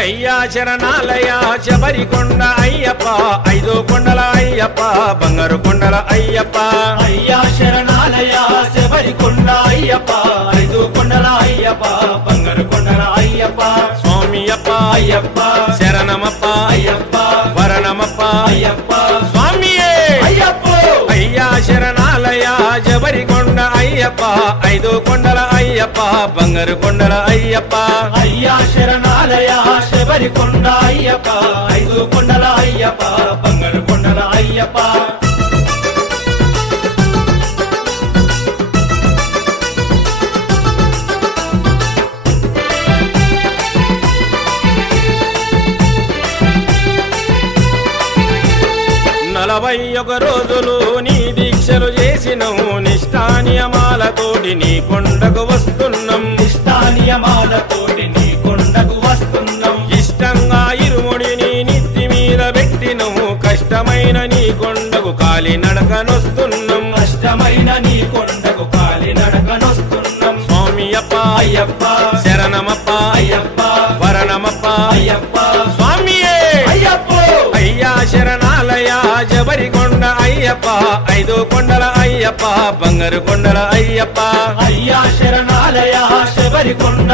అయ్యా శరణాలయ శబరికొండ అయ్యప్ప ఐదు కొండల అయ్యప్ప బంగారు కొండల అయ్యప్ప అయ్యా శరణాలయ శబరికొండ అయ్యప్ప ఐదు కొండల అయ్యప్ప బంగారు కొండల అయ్యప్ప స్వామి అప్ప అయ్యప్ప శరణమప్ప అయ్యప్ప వరణమప్ప అయ్యప్ప స్వామియే అయ్యప్ప అయ్యా శరణాలయ శబరికొండ అయ్యప్ప ఐదు కొండల అయ్యప్ప బంగారు కొండల అయ్యప్ప అయ్యా శరణాలయ శబరికొండ అయ్యప్ప ఐదు కొండల అయ్యప్ప బంగారు కొండల అయ్యప్ప నలభై ఒక రోజులు నీ దీక్షలు చేసినవు నిష్ఠానియమాలతోటి నీ కొండకు వస్తున్నాం నిష్ఠానియమాలతోటి నీ కొండకు వస్తున్నాం ఇష్టంగా ఇరుముడిని నిత్తి మీద పెట్టినవు కష్టమైన నీ కొండకు కాలి నడకనొస్తున్నాం కష్టమైన నీ కొండకు కాలి నడకనొస్తున్నాం స్వామి అప్ప అయ్యప్ప శరణమప్ప అయ్యప్ప వరణమప్ప అయ్యప్ప స్వామియే అయ్యప్ప అయ్యా శరణాలయ శబరికొండ అయ్యప్ప ఐదు కొండల అయ్యప్ప బంగారు కొండల అయ్యప్ప అయ్యా శరణాలయ శబరికొండ